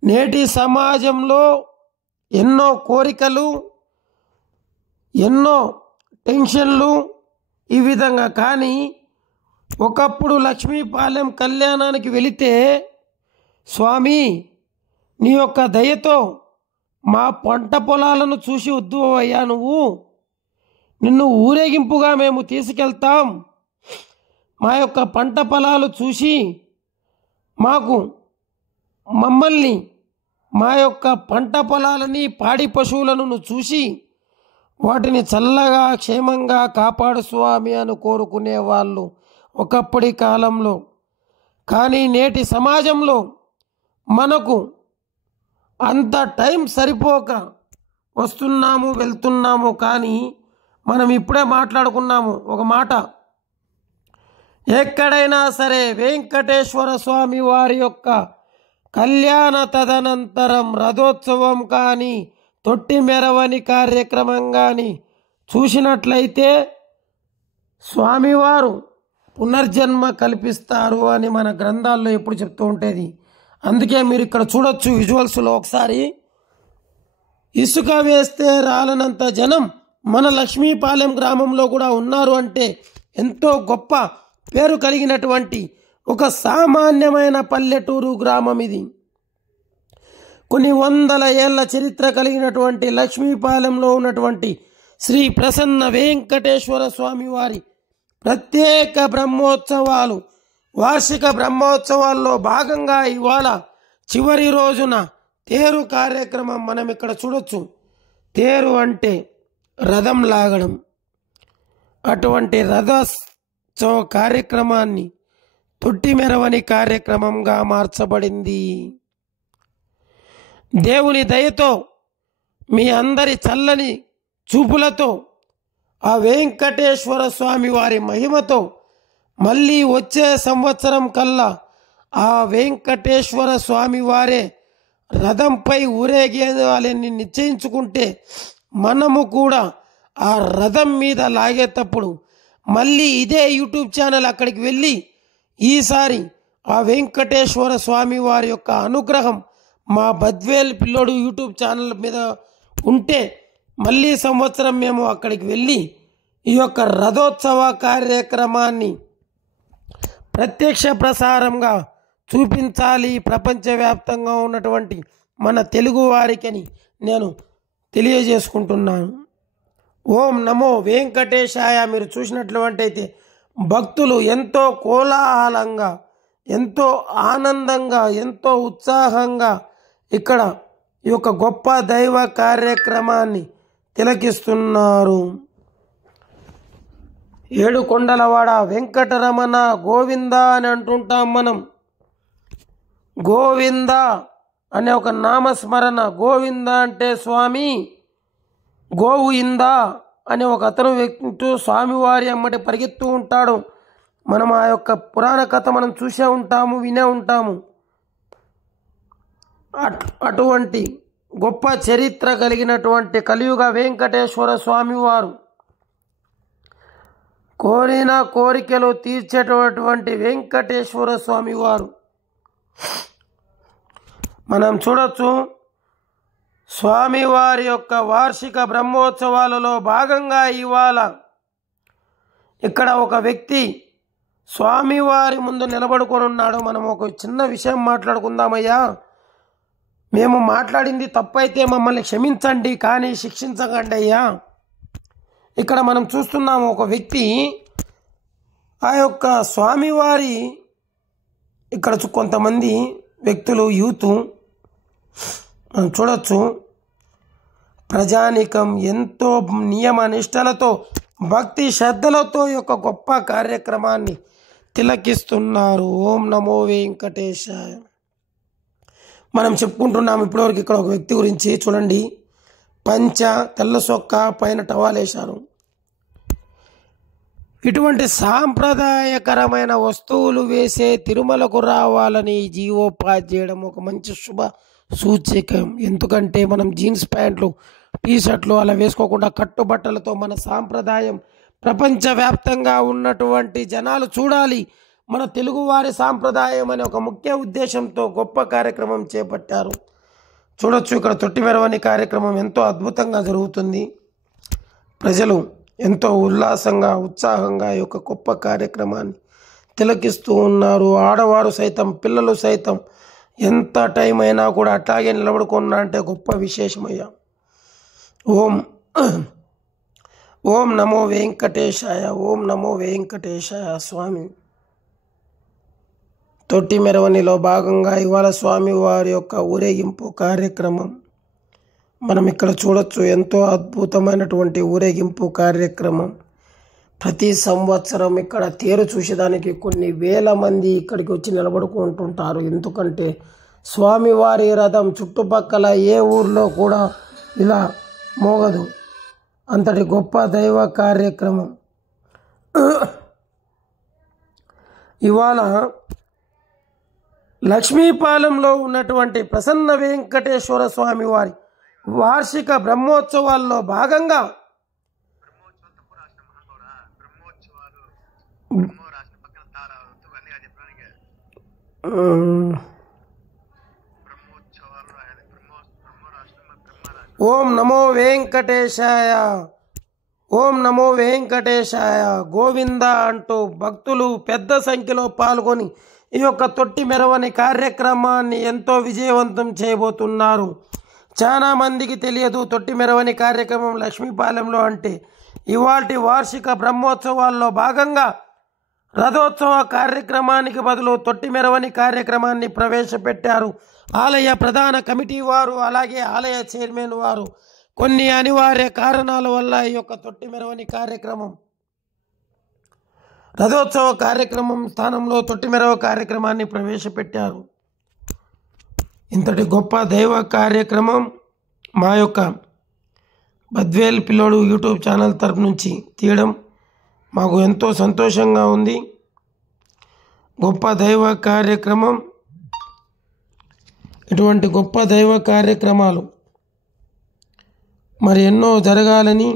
నేటి సమాజంలో ఎన్నో కోరికలు, ఎన్నో టెన్షన్లు ఈ విధంగా. కానీ ఒకప్పుడు లక్ష్మీపాలెం కళ్యాణానికి వెళితే, స్వామి నీ యొక్క దయతో మా పంట పొలాలను చూసి వద్దు అయ్యా, నిన్ను ఊరేగింపుగా మేము తీసుకెళ్తాం, మా యొక్క పంట పొలాలు చూసి మమ్మల్ని మా యొక్క పంట పొలాలని పాడి పశువులను చూసి వాటిని చల్లగా క్షేమంగా కాపాడు స్వామి అని కోరుకునేవాళ్ళు ఒకప్పటి కాలంలో. కానీ నేటి సమాజంలో మనకు అంత టైం సరిపోక వస్తున్నాము వెళ్తున్నాము. కానీ మనం ఇప్పుడే మాట్లాడుకున్నాము ఒక మాట, ఎక్కడైనా సరే వెంకటేశ్వర స్వామి వారి యొక్క కళ్యాణ తదనంతరం రథోత్సవం కానీ తొట్టి మెరవని కార్యక్రమం కానీ చూసినట్లయితే స్వామివారు పునర్జన్మ కల్పిస్తారు అని మన గ్రంథాల్లో ఎప్పుడు చెప్తూ ఉంటుంది. అందుకే మీరు ఇక్కడ చూడొచ్చు విజువల్స్లో ఒకసారి, ఇసుక వేస్తే రాలనంత జనం మన లక్ష్మీపాలెం గ్రామంలో కూడా ఉన్నారు. అంటే ఎంతో గొప్ప పేరు కలిగినటువంటి ఒక సామాన్యమైన పల్లెటూరు గ్రామం ఇది. కొన్ని వందల ఏళ్ల చరిత్ర కలిగినటువంటి లక్ష్మీపాలెంలో ఉన్నటువంటి శ్రీ ప్రసన్న వెంకటేశ్వర స్వామి వారి ప్రత్యేక బ్రహ్మోత్సవాలు, వార్షిక బ్రహ్మోత్సవాల్లో భాగంగా ఇవాళ చివరి రోజున తేరు కార్యక్రమం మనం ఇక్కడ చూడొచ్చు. తేరు అంటే రథం లాగడం. అటువంటి రథోత్సవ కార్యక్రమాన్ని తొట్టి మెరవని కార్యక్రమంగా మార్చబడింది. దేవుని దయతో మీ అందరి చల్లని చూపులతో ఆ వెంకటేశ్వర స్వామి వారి మహిమతో మళ్ళీ వచ్చే సంవత్సరం కల్లా ఆ వెంకటేశ్వర స్వామి వారే రథంపై ఊరేగేయాలని నిశ్చయించుకుంటే మనము కూడా ఆ రథం మీద లాగేటప్పుడు మళ్ళీ ఇదే యూట్యూబ్ ఛానల్ అక్కడికి వెళ్ళి ఈసారి ఆ వెంకటేశ్వర స్వామి వారి యొక్క అనుగ్రహం మా బద్వేల్ పిల్లోడు యూట్యూబ్ ఛానల్ మీద ఉంటే మళ్ళీ సంవత్సరం మేము అక్కడికి వెళ్ళి ఈ యొక్క రథోత్సవ కార్యక్రమాన్ని ప్రత్యక్ష ప్రసారంగా చూపించాలి ప్రపంచవ్యాప్తంగా ఉన్నటువంటి మన తెలుగు వారికి నేను తెలియజేసుకుంటున్నాను. ఓం నమో వెంకటేశాయ. మీరు చూసినట్లయితే భక్తులు ఎంతో కోలాహలంగా, ఎంతో ఆనందంగా, ఎంతో ఉత్సాహంగా ఇక్కడ ఈ యొక్క గొప్ప దైవ కార్యక్రమాన్ని తిలకిస్తున్నారు. ఏడుకొండలవాడ వెంకటరమణ గోవింద అని అంటుంటాం మనం. గోవింద అనే ఒక నామస్మరణ. గోవింద అంటే స్వామి, గోవు ఇందా అనే ఒక అతను వ్యక్తి స్వామివారి అమ్మటి పరిగెత్తూ ఉంటాడు. మనం ఆ యొక్క పురాణ కథ మనం చూసే ఉంటాము, వినే ఉంటాము. అటువంటి గొప్ప చరిత్ర కలిగినటువంటి కలియుగ వెంకటేశ్వర స్వామివారు కోరిన కోరికలు తీర్చేటటువంటి వెంకటేశ్వర స్వామివారు మనం చూడొచ్చు. స్వామివారి యొక్క వార్షిక బ్రహ్మోత్సవాలలో భాగంగా ఇవాళ ఇక్కడ ఒక వ్యక్తి స్వామివారి ముందు నిలబడుకొని ఉన్నాడు. మనం ఒక చిన్న విషయం మాట్లాడుకుందామయ్యా. మేము మాట్లాడింది తప్పైతే మమ్మల్ని క్షమించండి, కానీ శిక్షించకండి అయ్యా. ఇక్కడ మనం చూస్తున్నాము ఒక వ్యక్తి ఆ యొక్క స్వామివారి ఇక్కడ కొంతమంది వ్యక్తులు యూత్ మనం చూడొచ్చు. ప్రజానికం ఎంతో నియమ నిష్టలతో, భక్తి శ్రద్ధలతో ఈ యొక్క గొప్ప కార్యక్రమాన్ని తిలకిస్తున్నారు. ఓం నమో వెంకటేశాయ. మనం చెప్పుకుంటున్నాం ఇప్పటివరకు ఇక్కడ ఒక వ్యక్తి గురించి. చూడండి, పంచ, తెల్ల సొక్క, పైన టవాల్ వేశారు. ఇటువంటి సాంప్రదాయకరమైన వస్తువులు వేసే తిరుమలకు రావాలని జీవో పాస్ చేయడం ఒక మంచి శుభ సూచకం. ఎందుకంటే మనం జీన్స్ ప్యాంట్లు, టీ షర్ట్లు అలా వేసుకోకుండా కట్టుబట్టలతో మన సాంప్రదాయం ప్రపంచవ్యాప్తంగా ఉన్నటువంటి జనాలు చూడాలి. మన తెలుగువారి సాంప్రదాయం అనే ఒక ముఖ్య ఉద్దేశంతో గొప్ప కార్యక్రమం చేపట్టారు. చూడొచ్చు, ఇక్కడ తొట్టి మెరవని కార్యక్రమం ఎంతో అద్భుతంగా జరుగుతుంది. ప్రజలు ఎంతో ఉల్లాసంగా, ఉత్సాహంగా ఈ యొక్క గొప్ప కార్యక్రమాన్ని తిలకిస్తూ ఉన్నారు. ఆడవారు సైతం, పిల్లలు సైతం ఎంత టైం అయినా కూడా అట్లాగే నిలబడుకున్నా అంటే గొప్ప విశేషమయ్యా. ఓం నమో వెంకటేశాయ. ఓం నమో వెంకటేశాయ. స్వామి తొట్టి మెరవనిలో భాగంగా ఇవాళ స్వామివారి యొక్క ఊరేగింపు కార్యక్రమం మనం ఇక్కడ చూడొచ్చు. ఎంతో అద్భుతమైనటువంటి ఊరేగింపు కార్యక్రమం. ప్రతి సంవత్సరం ఇక్కడ తేరు చూసేదానికి కొన్ని వేల మంది ఇక్కడికి వచ్చి నిలబడుకుంటుంటారు. ఎందుకంటే స్వామివారి రథం చుట్టుపక్కల ఏ ఊర్లో కూడా ఇలా మోగదు. అంతటి గొప్ప దైవ కార్యక్రమం. ఇవాళ లక్ష్మీపాలెంలో ఉన్నటువంటి ప్రసన్న వెంకటేశ్వర స్వామి వారి వార్షిక బ్రహ్మోత్సవాల్లో భాగంగా ఓం నమో వెంకటేశాయ. ఓం నమో వెంకటేశాయ. గోవింద అంటూ భక్తులు పెద్ద సంఖ్యలో పాల్గొని ఈ యొక్క తొట్టి మెరవని కార్యక్రమాన్ని ఎంతో విజయవంతం చేయబోతున్నారు. చాలా మందికి తెలియదు తొట్టి మెరవని కార్యక్రమం లక్ష్మీపాలెంలో అంటే. ఇవాల్టి వార్షిక బ్రహ్మోత్సవాల్లో భాగంగా రథోత్సవ కార్యక్రమానికి బదులు తొట్టి మెరవని కార్యక్రమాన్ని ప్రవేశపెట్టారు ఆలయ ప్రధాన కమిటీ వారు, అలాగే ఆలయ చైర్మన్ వారు. కొన్ని అనివార్య కారణాల వల్ల ఈ యొక్క తొట్టి మెరవని కార్యక్రమం రథోత్సవ కార్యక్రమం స్థానంలో తొట్టి మెరవ కార్యక్రమాన్ని ప్రవేశపెట్టారు. ఇంతటి గొప్ప దైవ కార్యక్రమం మా యొక్క బద్వేల్ పిల్లోడు యూట్యూబ్ ఛానల్ తరపు నుంచి తీయడం మాకు ఎంతో సంతోషంగా ఉంది. గొప్ప దైవ కార్యక్రమం. ఇటువంటి గొప్ప దైవ కార్యక్రమాలు మరి ఎన్నో జరగాలని.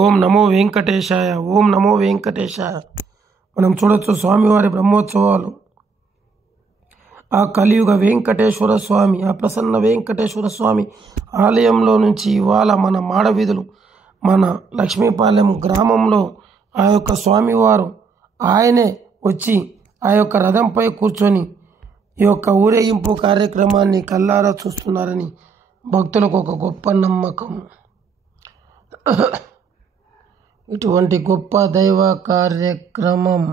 ఓం నమో వెంకటేశాయ. ఓం నమో వెంకటేశాయ. మనం చూడొచ్చు స్వామివారి బ్రహ్మోత్సవాలు. ఆ కలియుగ వెంకటేశ్వర స్వామి, ఆ ప్రసన్న వెంకటేశ్వర స్వామి ఆలయంలో నుంచి ఇవాళ మన మాడవీధులు, మన లక్ష్మీపాలెం గ్రామంలో ఆ యొక్క స్వామివారు ఆయనే వచ్చి ఆ యొక్క రథంపై కూర్చొని ఈ యొక్క ఊరేగింపు కార్యక్రమాన్ని కల్లారా చూస్తున్నారని భక్తులకు ఒక గొప్ప నమ్మకం. ఇటువంటి గొప్ప దైవ కార్యక్రమం,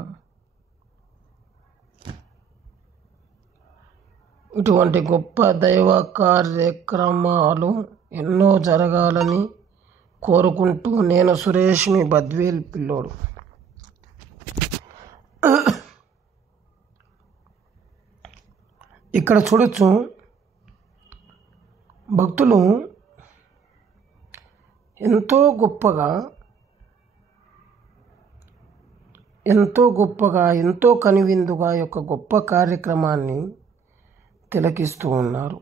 ఇటువంటి గొప్ప దైవ కార్యక్రమాలు ఎన్నో జరగాలని కోరుకుంటూ నేను సురేష్, మీ బద్వేల్ పిల్లోడు. ఇక్కడ చూడొచ్చు, భక్తులు ఎంతో గొప్పగా ఎంతో కనువిందుగా యొక్క గొప్ప కార్యక్రమాన్ని తిలకిస్తూ ఉన్నారు.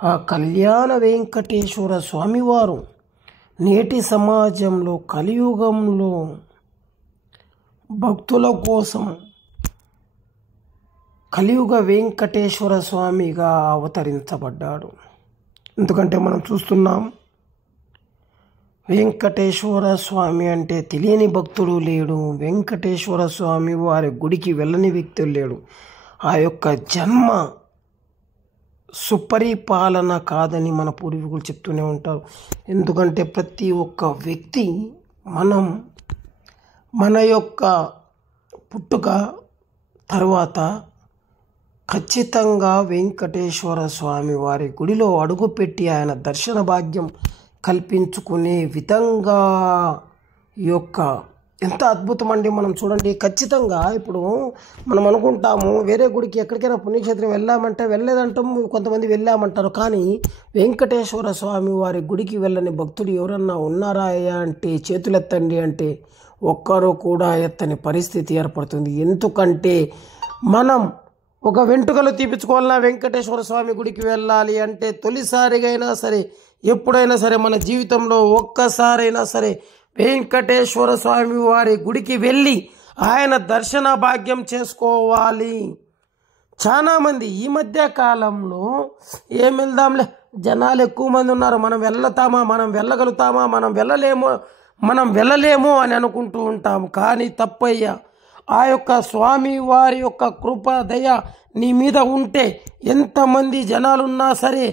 ఆ కళ్యాణ వెంకటేశ్వర స్వామివారు నేటి సమాజంలో కలియుగంలో భక్తుల కోసం కలియుగ వెంకటేశ్వర స్వామిగా అవతరించబడ్డాడు. ఎందుకంటే మనం చూస్తున్నాం, వెంకటేశ్వర స్వామి అంటే తెలియని భక్తుడు లేడు. వెంకటేశ్వర స్వామి వారి గుడికి వెళ్ళని వ్యక్తులు లేడు. ఆ యొక్క జన్మ సుపరిపాలన కాదని మన పూర్వీకులు చెప్తూనే ఉంటారు. ఎందుకంటే ప్రతి ఒక్క వ్యక్తి మన యొక్క పుట్టుక తర్వాత ఖచ్చితంగా వెంకటేశ్వర స్వామి వారి గుడిలో అడుగుపెట్టి ఆయన దర్శన భాగ్యం కల్పించుకునే విధంగా ఈ యొక్క ఎంత అద్భుతం అండి. మనం చూడండి, ఖచ్చితంగా ఇప్పుడు మనం అనుకుంటాము వేరే గుడికి ఎక్కడికైనా పుణ్యక్షేత్రం వెళ్ళామంటే వెళ్ళలేదంటాం, కొంతమంది వెళ్ళామంటారు. కానీ వెంకటేశ్వర స్వామి వారి గుడికి వెళ్ళని భక్తుడు ఎవరన్నా ఉన్నారా అంటే చేతులెత్తండి అంటే ఒక్కరు కూడా ఎత్తని పరిస్థితి ఏర్పడుతుంది. ఎందుకంటే మనం ఒక వెంట్రుకలు తీపించుకోవాలన్నా వెంకటేశ్వర స్వామి గుడికి వెళ్ళాలి అంటే తొలిసారిగా అయినా సరే, ఎప్పుడైనా సరే మన జీవితంలో ఒక్కసారైనా సరే వెంకటేశ్వర స్వామి వారి గుడికి వెళ్ళి ఆయన దర్శన భాగ్యం చేసుకోవాలి. చాలామంది ఈ మధ్య కాలంలో ఏం వెళ్దాంలే, జనాలు ఎక్కువ మంది ఉన్నారు, మనం వెళ్తామా, మనం వెళ్ళగలుగుతామా, మనం వెళ్ళలేము అని అనుకుంటూ ఉంటాము. కానీ తప్పయ్యా, ఆ యొక్క స్వామి వారి యొక్క కృప దయ నీ మీద ఉంటే ఎంతమంది జనాలున్నా సరే,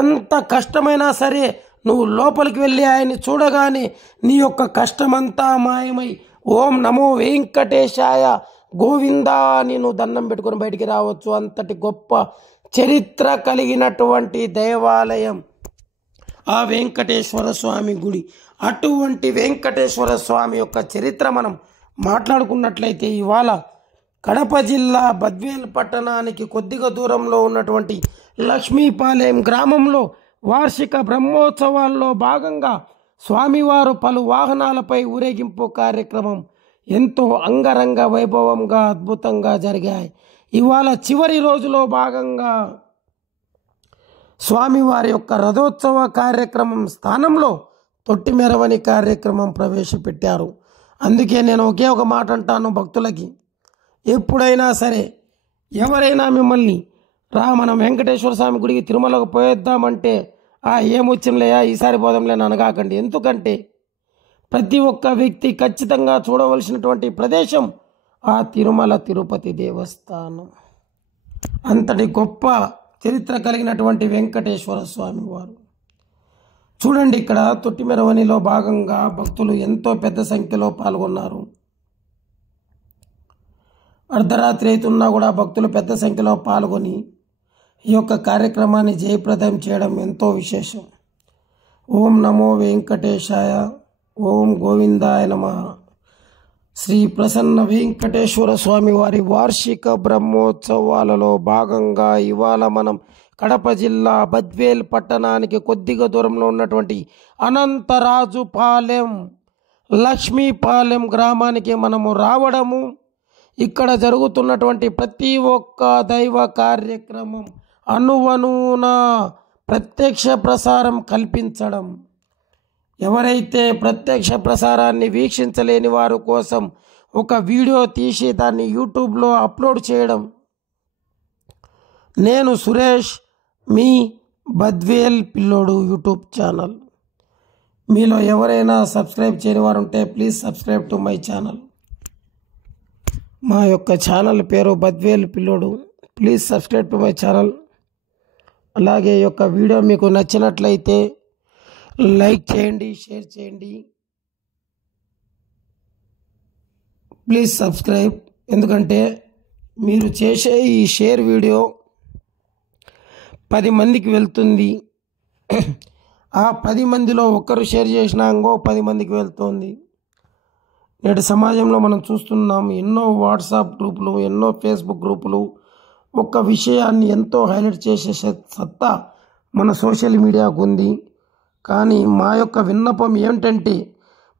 ఎంత కష్టమైనా సరే, నువ్వు లోపలికి వెళ్ళి ఆయన్ని చూడగానే నీ యొక్క కష్టమంతా మాయమై ఓం నమో వెంకటేశాయ గోవిందా అని నువ్వు దండం పెట్టుకొని బయటికి రావచ్చు. అంతటి గొప్ప చరిత్ర కలిగినటువంటి దేవాలయం ఆ వెంకటేశ్వర స్వామి గుడి. అటువంటి వెంకటేశ్వర స్వామి యొక్క చరిత్ర మనం మాట్లాడుకున్నట్లయితే, ఇవాళ కడప జిల్లా బద్వేల్ పట్టణానికి కొద్దిగా దూరంలో ఉన్నటువంటి లక్ష్మీపాలెం గ్రామంలో వార్షిక బ్రహ్మోత్సవాల్లో భాగంగా స్వామివారు పలు వాహనాలపై ఊరేగింపు కార్యక్రమం ఎంతో అంగరంగ వైభవంగా అద్భుతంగా జరిగాయి. ఇవాళ చివరి రోజులో భాగంగా స్వామివారి యొక్క రథోత్సవ కార్యక్రమం స్థానంలో తొట్టి మెరవని కార్యక్రమం ప్రవేశపెట్టారు. అందుకే నేను ఒకే ఒక మాట అంటాను భక్తులకి, ఎప్పుడైనా సరే ఎవరైనా మిమ్మల్ని మనం వెంకటేశ్వర స్వామి గుడికి తిరుమలకు పోయేద్దామంటే ఏమొచ్చింలేయా ఈసారి పోదాంలే అనగాకండి. ఎందుకంటే ప్రతి ఒక్క వ్యక్తి ఖచ్చితంగా చూడవలసినటువంటి ప్రదేశం ఆ తిరుమల తిరుపతి దేవస్థానం. అంతటి గొప్ప చరిత్ర కలిగినటువంటి వెంకటేశ్వర స్వామి వారు. చూడండి, ఇక్కడ తొట్టి మెరవనిలో భాగంగా భక్తులు ఎంతో పెద్ద సంఖ్యలో పాల్గొన్నారు. అర్ధరాత్రి అవుతున్నా కూడా భక్తులు పెద్ద సంఖ్యలో పాల్గొని ఈ యొక్క కార్యక్రమాన్ని జయప్రదం చేయడం ఎంతో విశేషం. ఓం నమో వెంకటేశాయ, ఓం గోవిందాయ నమః. శ్రీ ప్రసన్న వెంకటేశ్వర స్వామి వారి వార్షిక బ్రహ్మోత్సవాలలో భాగంగా ఇవాళ మనం కడప జిల్లా బద్వేల్ పట్టణానికి కొద్దిగా దూరంలో ఉన్నటువంటి అనంతరాజుపాలెం లక్ష్మీపాలెం గ్రామానికి మనము రావడము, ఇక్కడ జరుగుతున్నటువంటి ప్రతి ఒక్క దైవ కార్యక్రమం అణువణువున ప్రత్యక్ష ప్రసారం కల్పించడం, ఎవరైతే ప్రత్యక్ష ప్రసారాన్ని వీక్షించలేని వారి కోసం ఒక వీడియో తీసి దాన్ని యూట్యూబ్లో అప్లోడ్ చేయడం. నేను సురేష్, మీ బద్వేల్ పిల్లోడు యూట్యూబ్ ఛానల్. మీలో ఎవరైనా సబ్స్క్రైబ్ చేయని వారు ఉంటే please subscribe to my channel. మా యొక్క ఛానల్ పేరు బద్వేల్ పిల్లోడు. Please subscribe to my channel. అలాగే ఈ యొక్క వీడియో మీకు నచ్చినట్లయితే లైక్ చేయండి, షేర్ చేయండి. Please subscribe. ఎందుకంటే మీరు చేసే ఈ షేర్ వీడియో 10 మందికి వెళ్తుంది. ఆ 10 మందిలో ఒక్కరు షేర్ చేసినా ఇంకో 10 మందికి వెళ్తుంది. నేటి సమాజంలో మనం చూస్తున్నాం, ఎన్నో వాట్సాప్ గ్రూపులు, ఎన్నో ఫేస్బుక్ గ్రూపులు. ఒక్క విషయాన్ని ఎంతో హైలైట్ చేసే సత్తా మన సోషల్ మీడియాకు ఉంది. కానీ మా యొక్క విన్నపం ఏంటంటే,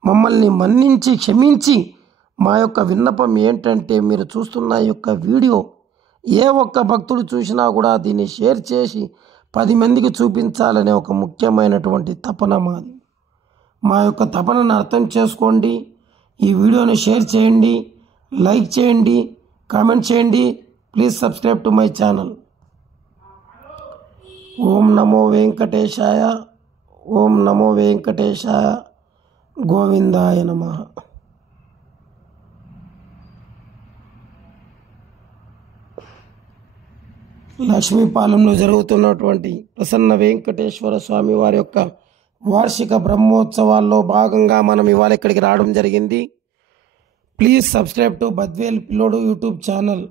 మమ్మల్ని మన్నించి క్షమించి మా యొక్క విన్నపం ఏంటంటే, మీరు చూస్తున్న ఈ యొక్క వీడియో ఏ ఒక్క భక్తుడు చూసినా కూడా దీన్ని షేర్ చేసి 10 మందికి చూపించాలనే ఒక ముఖ్యమైనటువంటి తపన మాది. మా యొక్క తపనను అర్థం చేసుకోండి. ఈ వీడియోని షేర్ చేయండి, లైక్ చేయండి, కామెంట్ చేయండి. Please subscribe to my channel. Om నమో వెంకటేశాయ, ఓం నమో వెంకటేశాయ, గోవిందాయ నమః. లక్ష్మీపాలెంలో జరుగుతున్నటువంటి ప్రసన్న వెంకటేశ్వర స్వామి వారి యొక్క వార్షిక బ్రహ్మోత్సవాల్లో భాగంగా మనం ఇవాళ ఇక్కడికి రావడం జరిగింది. ప్లీజ్ సబ్స్క్రైబ్ టు బద్వేల్ పిల్లోడు యూట్యూబ్ ఛానల్.